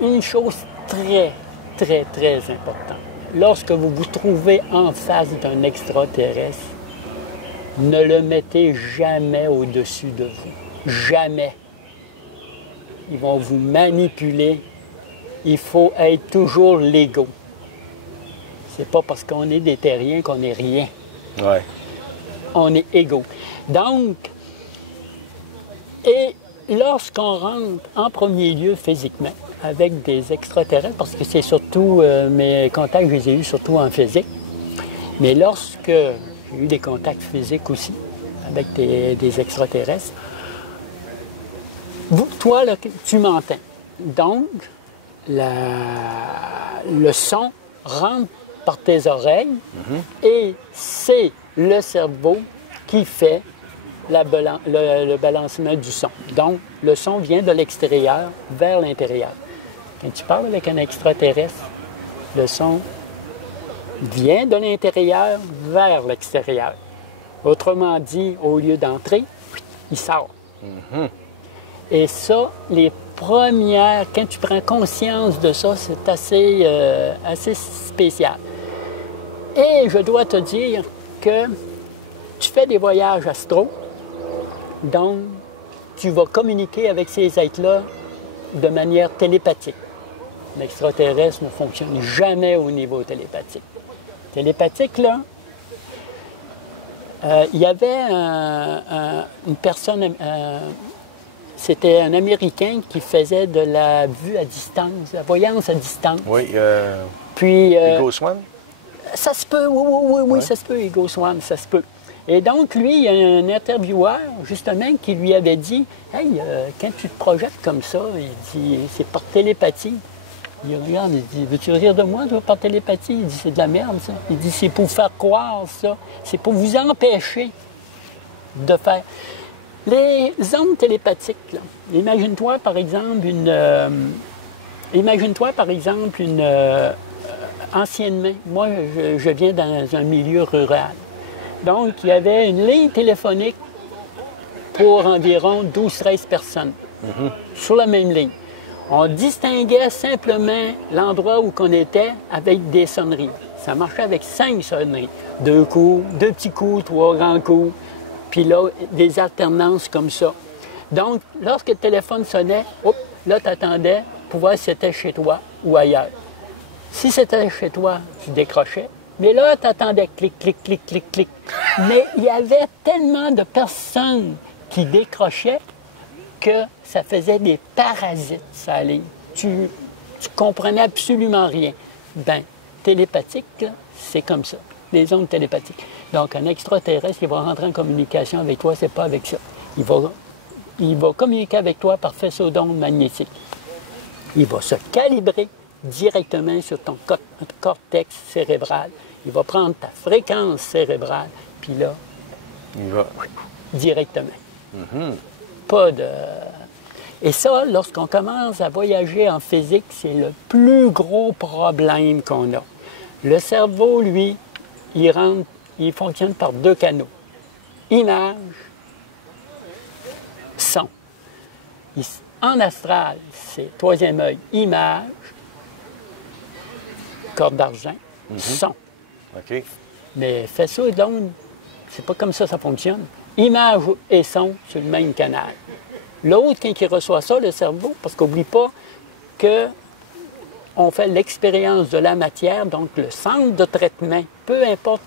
une chose très, très, très importante. Lorsque vous vous trouvez en face d'un extraterrestre, ne le mettez jamais au-dessus de vous. Jamais. Ils vont vous manipuler. Il faut être toujours légaux. C'est pas parce qu'on est des terriens qu'on n'est rien. Ouais. On est égaux. Donc, et lorsqu'on rentre en premier lieu physiquement avec des extraterrestres, parce que c'est surtout mes contacts, je les ai eus surtout en physique, mais lorsque j'ai eu des contacts physiques aussi avec des extraterrestres, toi, là, tu m'entends. Donc, le son rentre par tes oreilles et c'est le cerveau qui fait le balancement du son. Donc, le son vient de l'extérieur vers l'intérieur. Quand tu parles avec un extraterrestre, le son vient de l'intérieur vers l'extérieur. Autrement dit, au lieu d'entrer, il sort. Et ça, les premières, quand tu prends conscience de ça, c'est assez spécial. Et je dois te dire que tu fais des voyages astraux, donc tu vas communiquer avec ces êtres-là de manière télépathique. L'extraterrestre ne fonctionne jamais au niveau télépathique. Télépathique, là, il y avait une personne, c'était un Américain qui faisait de la vue à distance, la voyance à distance. Oui, puis Ego Swan? Ça se peut, oui, ouais. Ça se peut, Ego Swan, ça se peut. Et donc, lui, il y a un intervieweur, justement, qui lui avait dit « Hey, quand tu te projettes comme ça, il dit, c'est par télépathie. » Il regarde, il dit « Veux-tu rire de moi, toi, par télépathie? » Il dit « C'est de la merde, ça. » Il dit « C'est pour faire croire ça. C'est pour vous empêcher de faire. » Les ondes télépathiques, là, imagine-toi, par exemple, anciennement, moi, je viens dans un milieu rural. Donc, il y avait une ligne téléphonique pour environ 12-13 personnes sur la même ligne. On distinguait simplement l'endroit où on était avec des sonneries. Ça marchait avec 5 sonneries. 2 coups, 2 petits coups, 3 grands coups, puis là, des alternances comme ça. Donc, lorsque le téléphone sonnait, là, tu attendais pour voir si c'était chez toi ou ailleurs. Si c'était chez toi, tu décrochais. Mais là, tu attendais clic, clic, clic, clic, clic. Mais il y avait tellement de personnes qui décrochaient que ça faisait des parasites, ça ligne. Tu tu comprenais absolument rien. Ben, télépathique, c'est comme ça, les ondes télépathiques. Donc, un extraterrestre qui va rentrer en communication avec toi, c'est pas avec ça. Il va communiquer avec toi par faisceau d'ondes magnétiques. Il va se calibrer directement sur ton cortex cérébral. Il va prendre ta fréquence cérébrale, puis là, il va directement. Pas de... Et ça, lorsqu'on commence à voyager en physique, c'est le plus gros problème qu'on a. Le cerveau, lui, il fonctionne par 2 canaux. Image, son. En astral, c'est 3e œil, image, corde d'argent, son. OK. Mais faisceau d'onde, c'est pas comme ça fonctionne. Image et son sur le même canal. L'autre, quand il reçoit ça, le cerveau, parce qu'oublie pas qu'on fait l'expérience de la matière, donc le centre de traitement, peu importe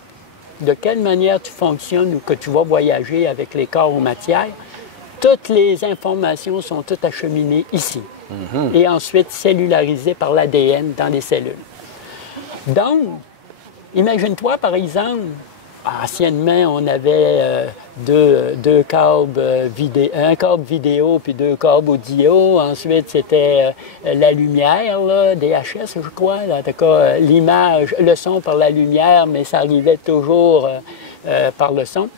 de quelle manière tu fonctionnes ou que tu vas voyager avec les corps ou matières, toutes les informations sont toutes acheminées ici. Et ensuite cellularisées par l'ADN dans les cellules. Donc, imagine-toi, par exemple, anciennement, on avait deux câbles vidéo, un câble vidéo puis 2 câbles audio. Ensuite, c'était la lumière, là, DHS, je crois. Là, en tout cas, l'image, le son par la lumière, mais ça arrivait toujours par le son.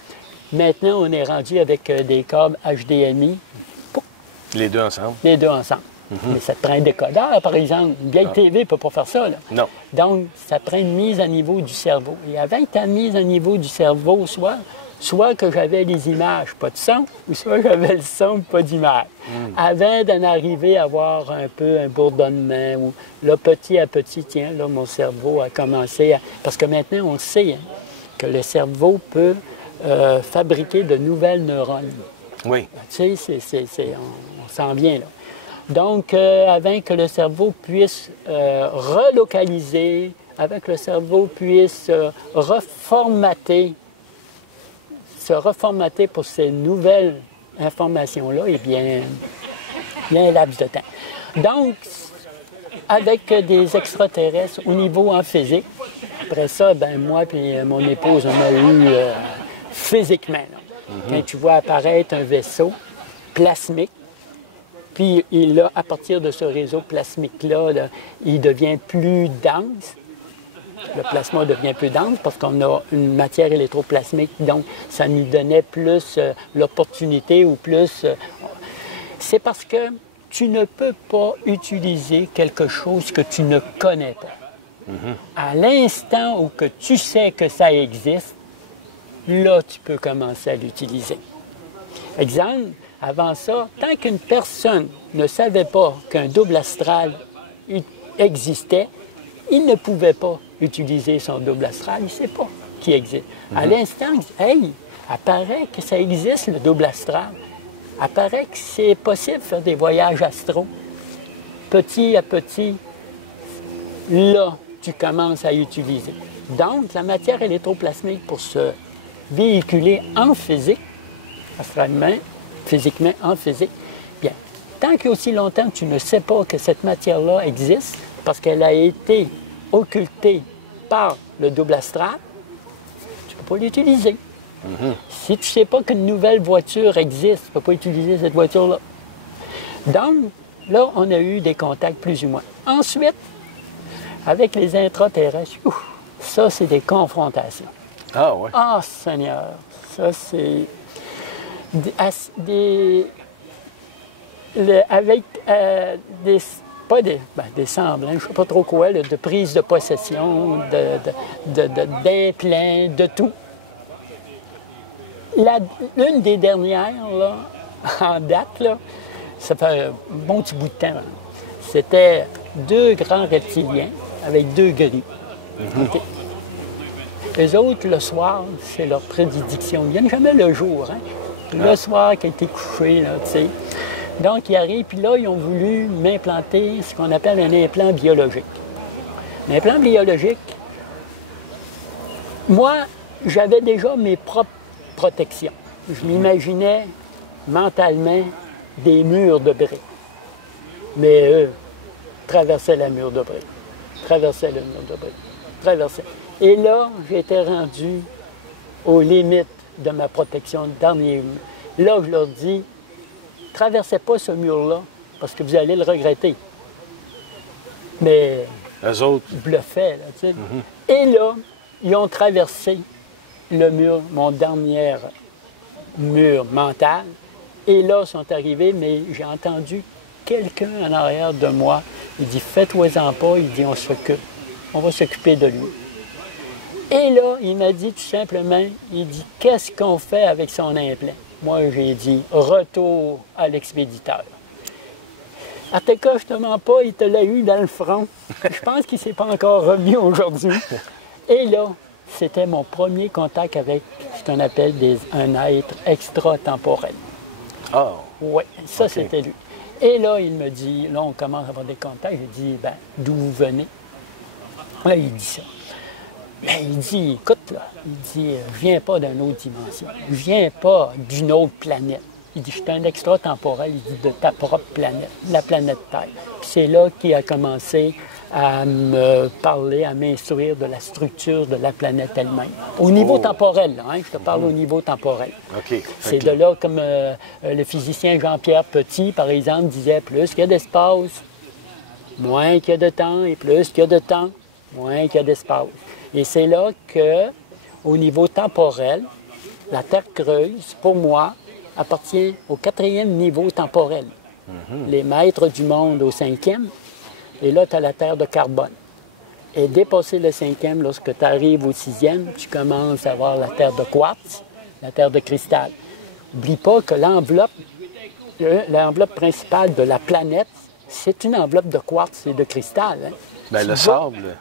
Maintenant, on est rendu avec des câbles HDMI. Les deux ensemble? Les deux ensemble. Mais ça te prend un décodeur, par exemple. Une vieille TV ne peut pas faire ça. Là. Non. Donc, ça prend une mise à niveau du cerveau. Et avant ta mise à niveau du cerveau, soit que j'avais les images, pas de son, ou soit j'avais le son, pas d'image. Avant d'en arriver à avoir un peu un bourdonnement, ou là, petit à petit, tiens, là, mon cerveau a commencé à... Parce que maintenant, on sait que le cerveau peut fabriquer de nouvelles neurones. Oui. Tu sais, on s'en vient, là. Donc, avant que le cerveau puisse relocaliser, avant que le cerveau puisse se reformater pour ces nouvelles informations-là, eh bien, il y a un laps de temps. Donc, avec des extraterrestres au niveau en physique, après ça, ben moi et mon épouse, on a eu physiquement, là, quand tu vois apparaître un vaisseau plasmique, puis là, à partir de ce réseau plasmique-là, là, il devient plus dense. Le plasma devient plus dense parce qu'on a une matière électroplasmique, donc ça nous donnait plus l'opportunité ou plus... C'est parce que tu ne peux pas utiliser quelque chose que tu ne connais pas. À l'instant où que tu sais que ça existe, là, tu peux commencer à l'utiliser. Exemple, avant ça, tant qu'une personne ne savait pas qu'un double astral existait, il ne pouvait pas utiliser son double astral, il ne sait pas qu'il existe. À l'instant, hey, apparaît que ça existe, le double astral. Apparaît que c'est possible de faire des voyages astraux. Petit à petit, là, tu commences à utiliser. Donc, la matière électroplasmique pour se véhiculer en physique, astralement, physiquement, en physique, bien, tant qu'aussi longtemps tu ne sais pas que cette matière-là existe, parce qu'elle a été occultée par le double astral, tu ne peux pas l'utiliser. Si tu ne sais pas qu'une nouvelle voiture existe, tu ne peux pas utiliser cette voiture-là. Donc, là, on a eu des contacts plus ou moins. Ensuite, avec les intraterrestres, ça, c'est des confrontations. Ah oui? Ah, Seigneur! Ça, c'est... avec des semblants, je ne sais pas trop quoi, là, de prise de possession, d'implants, de tout. L'une des dernières, là, en date, là, ça fait un bon petit bout de temps, c'était 2 grands reptiliens avec 2 gris. Okay. Eux autres, le soir, c'est leur prédiction. Ils ne viennent jamais le jour, hein? Le soir, quand ils étaient couchés, là, tu sais. Donc, ils arrivent, puis là, ils ont voulu m'implanter ce qu'on appelle un implant biologique. L'implant biologique, moi, j'avais déjà mes propres protections. Je m'imaginais mentalement des murs de briques. Mais eux, traversait le mur de briques. Traversait le mur de briques. Traversait. Et là, j'étais rendu aux limites de ma protection dernier. Là, je leur dis, traversez pas ce mur-là, parce que vous allez le regretter. Mais eux autres, je bluffaient, là, tu sais. Et là, ils ont traversé le mur, mon dernier mur mental. Et là, ils sont arrivés, mais j'ai entendu quelqu'un en arrière de moi. Il dit, fais-toi-en pas. Il dit, on s'occupe. On va s'occuper de lui. Et là, il m'a dit tout simplement, il dit, qu'est-ce qu'on fait avec son implant? Moi, j'ai dit, retour à l'expéditeur. Arteka, je te mens pas, il te l'a eu dans le front. Je pense qu'il ne s'est pas encore remis aujourd'hui. Et là, c'était mon premier contact avec ce qu'on appelle un être extratemporel. ah, Oui, ça, OK. c'était lui. Et là, il me dit, là, on commence à avoir des contacts. J'ai dit, ben, d'où vous venez? Là, il dit ça. Ben, il dit, écoute, là, il dit, je viens pas d'une autre dimension. Je viens pas d'une autre planète. Il dit, je suis un extratemporel, il dit, de ta propre planète, la planète Terre. Puis c'est là qu'il a commencé à me parler, à m'instruire de la structure de la planète elle-même. Au niveau temporel, là, hein, je te parle au niveau temporel. OK. C'est OK. de là, comme le physicien Jean-Pierre Petit, par exemple, disait, plus qu'il y a d'espace, moins qu'il y a de temps, et plus qu'il y a de temps, moins qu'il y a d'espace. Et c'est là que, au niveau temporel, la Terre creuse, pour moi, appartient au 4e niveau temporel. Les maîtres du monde au 5e, et là, tu as la Terre de carbone. Et dépasser le 5e, lorsque tu arrives au 6e, tu commences à avoir la Terre de quartz, la Terre de cristal. N'oublie pas que l'enveloppe principale de la planète, c'est une enveloppe de quartz et de cristal. Hein. Ben, Tu le vas- sable,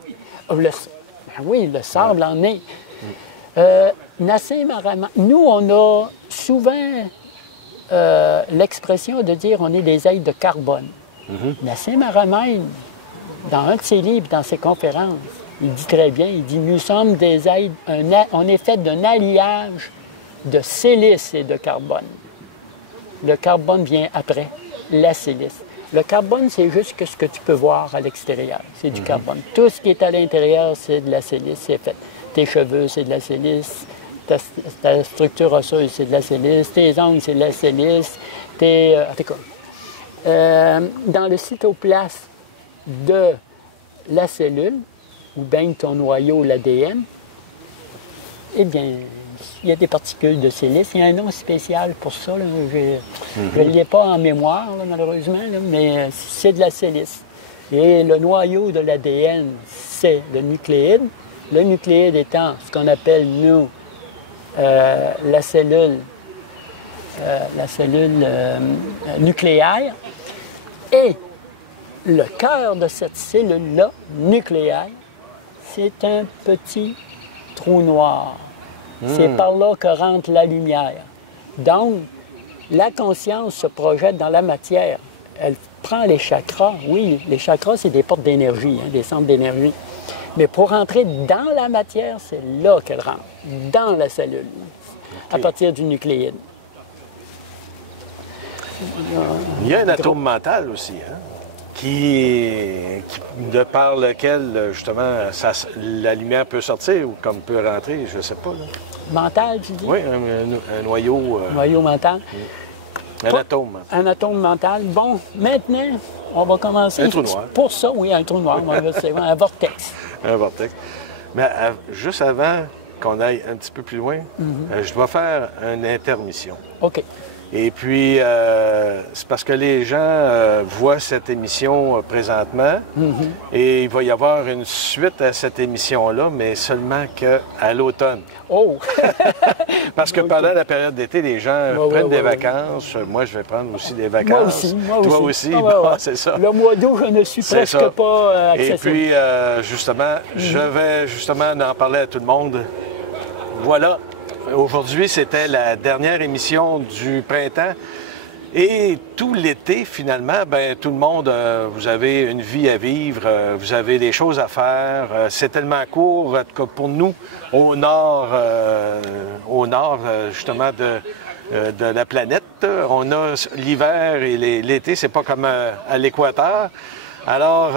Ben oui, le sable en est. Nassim Haramein, nous, on a souvent l'expression de dire on est des êtres de carbone. Nassim Haramein, dans un de ses livres, dans ses conférences, il dit très bien, il dit, nous sommes des êtres, on est fait d'un alliage de silice et de carbone. Le carbone vient après, la silice. Le carbone, c'est juste que ce que tu peux voir à l'extérieur. C'est du carbone. Tout ce qui est à l'intérieur, c'est de la silice, c'est fait. Tes cheveux, c'est de la silice. Ta structure osseuse, c'est de la silice. Tes ongles, c'est de la silice. En tout cas, dans le cytoplasme de la cellule, où baigne ton noyau, l'ADN, eh bien, il y a des particules de silice. Il y a un nom spécial pour ça. Là. Je ne l'ai pas en mémoire, là, malheureusement, là, mais c'est de la silice. Et le noyau de l'ADN, c'est le nucléide. Le nucléide étant ce qu'on appelle, nous, la cellule nucléaire. Et le cœur de cette cellule-là, nucléaire, c'est un petit trou noir. C'est par là que rentre la lumière. Donc, la conscience se projette dans la matière. Elle prend les chakras. Oui, les chakras, c'est des portes d'énergie, hein, des centres d'énergie. Mais pour rentrer dans la matière, c'est là qu'elle rentre, dans la cellule, à partir du nucléide. Il y a un atome mental aussi, hein, de par lequel, justement, la lumière peut sortir ou comme peut rentrer, je ne sais pas. Là. Mental, tu dis? Oui, un noyau, Noyau mental. un atome mental. Un atome mental. Bon, maintenant, on va commencer. Un trou noir. Pour ça, oui, un trou noir, c'est un vortex. Un vortex. Mais juste avant qu'on aille un petit peu plus loin, je dois faire une intermission. OK. Et puis, c'est parce que les gens voient cette émission présentement et il va y avoir une suite à cette émission-là, mais seulement qu'à l'automne. Oh! Parce que pendant la période d'été, les gens Ouais, prennent des ouais. vacances. Moi, je vais prendre aussi des vacances. Moi aussi. Toi aussi, Ah, bon, ouais. c'est ça. Le mois d'août, je ne suis C'est presque ça. pas Et accessible. puis, justement, je vais justement en parler à tout le monde. Voilà. Aujourd'hui, c'était la dernière émission du printemps. Et tout l'été, finalement, ben tout le monde, vous avez une vie à vivre, vous avez des choses à faire. C'est tellement court, en tout cas pour nous, au nord justement, de la planète. On a l'hiver et l'été, c'est pas comme à l'équateur. Alors,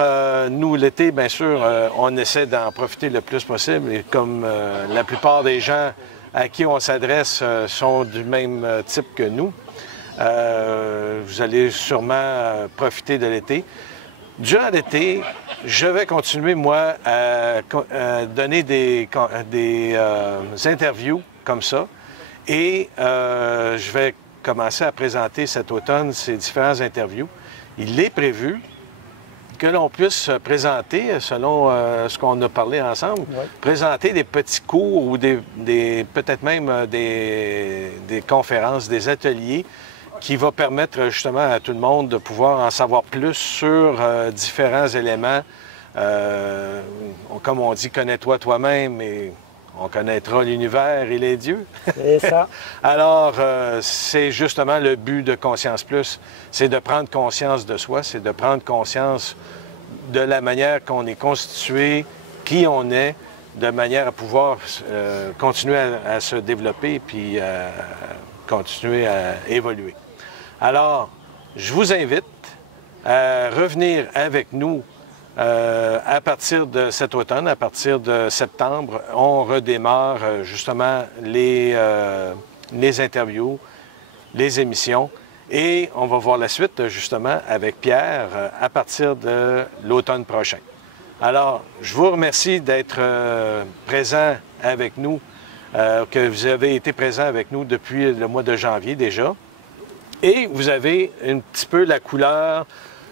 nous, l'été, bien sûr, on essaie d'en profiter le plus possible. Et comme la plupart des gens à qui on s'adresse sont du même type que nous, vous allez sûrement profiter de l'été. Durant l'été, je vais continuer, moi, à donner des interviews comme ça. Et je vais commencer à présenter cet automne ces différentes interviews. Il est prévu que l'on puisse présenter, selon ce qu'on a parlé ensemble, présenter des petits cours ou peut-être même des conférences, des ateliers qui vont permettre justement à tout le monde de pouvoir en savoir plus sur différents éléments. Comme on dit, connais-toi toi-même et on connaîtra l'univers et les dieux. C'est ça. Alors, c'est justement le but de Conscience Plus, c'est de prendre conscience de soi, c'est de prendre conscience de la manière qu'on est constitué, qui on est, de manière à pouvoir continuer à se développer puis continuer à évoluer. Alors, je vous invite à revenir avec nous à partir de cet automne, à partir de septembre. On redémarre justement les interviews, les émissions. Et on va voir la suite, justement, avec Pierre à partir de l'automne prochain. Alors, je vous remercie d'être présent avec nous, que vous avez été présent avec nous depuis le mois de janvier déjà. Et vous avez un petit peu la couleur,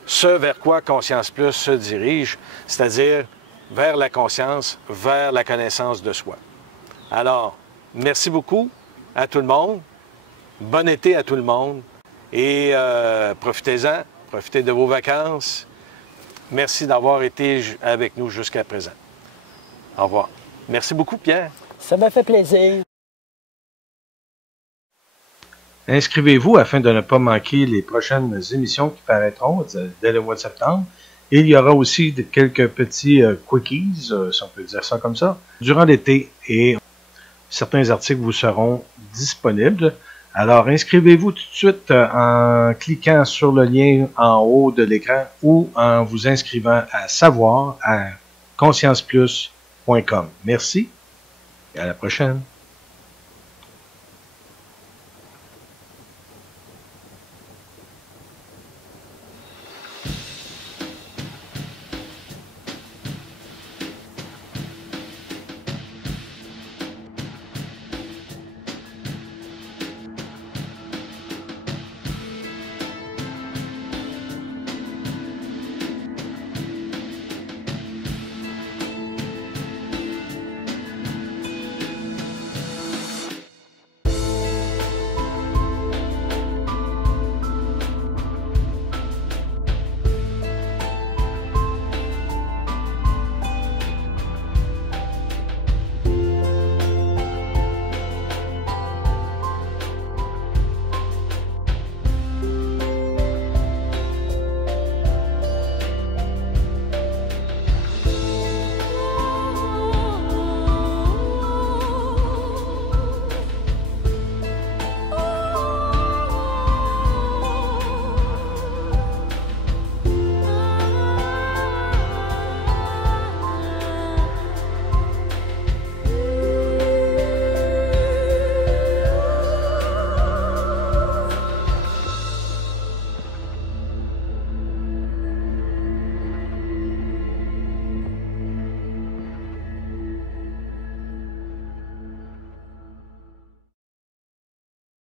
ce vers quoi Conscience Plus se dirige, c'est-à-dire vers la conscience, vers la connaissance de soi. Alors, merci beaucoup à tout le monde. Bon été à tout le monde. Et profitez-en, profitez de vos vacances. Merci d'avoir été avec nous jusqu'à présent. Au revoir. Merci beaucoup, Pierre. Ça m'a fait plaisir. Inscrivez-vous afin de ne pas manquer les prochaines émissions qui paraîtront dès le mois de septembre. Et il y aura aussi quelques petits quickies, si on peut dire ça comme ça, durant l'été. Et certains articles vous seront disponibles. Alors, inscrivez-vous tout de suite en cliquant sur le lien en haut de l'écran ou en vous inscrivant à savoir à conscienceplus.com. Merci et à la prochaine.